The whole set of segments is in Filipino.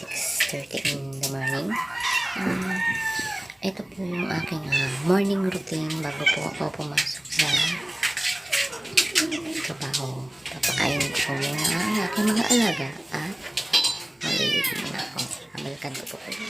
6:30 in the morning. Ito po yung aking morning routine bago po ako pumasok sa trabaho. Papakainin ko muna ang aking mga alaga at maliligo na ako. Balikan ko po kayo.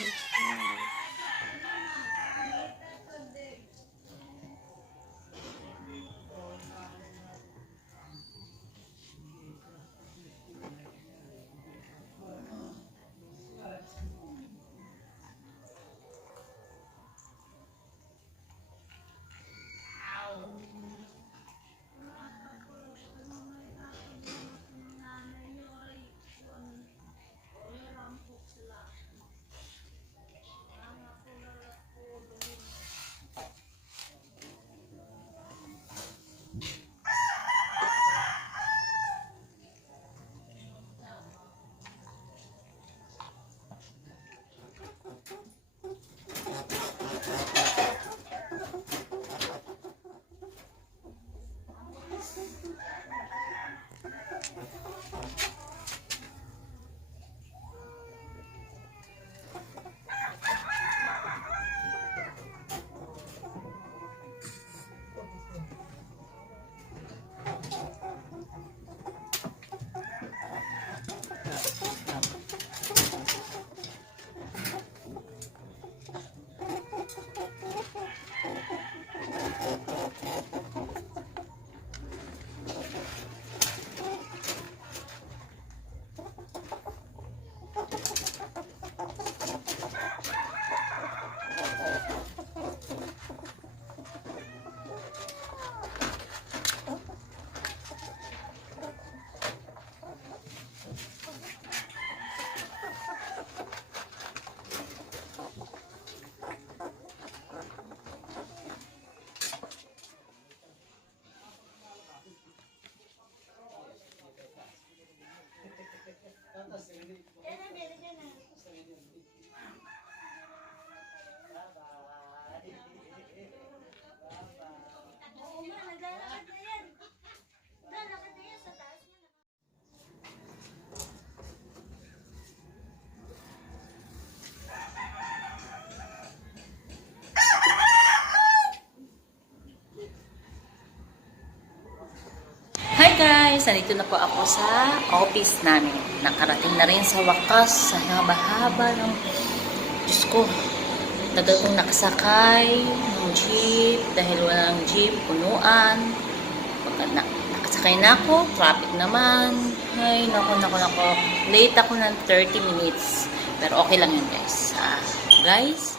Hi guys! Nandito na po ako sa office namin. Nakarating na rin sa wakas sa haba-haba ng Diyos ko. Tagal kong nakasakay ng jeep dahil walang jeep, punuan. Pagka nakasakay na ako, traffic naman. Ay, nako. Late ako ng 30 minutes. Pero okay lang yun guys. Guys,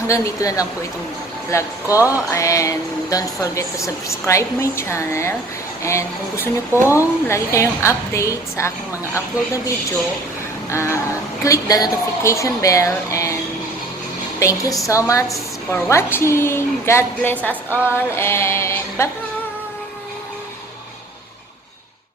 hanggang dito na lang po itong vlog ko. And don't forget to subscribe my channel. And kung gusto nyo pong lagi kayong update sa aking mga upload na video, click the notification bell. And thank you so much for watching. God bless us all. And bye-bye!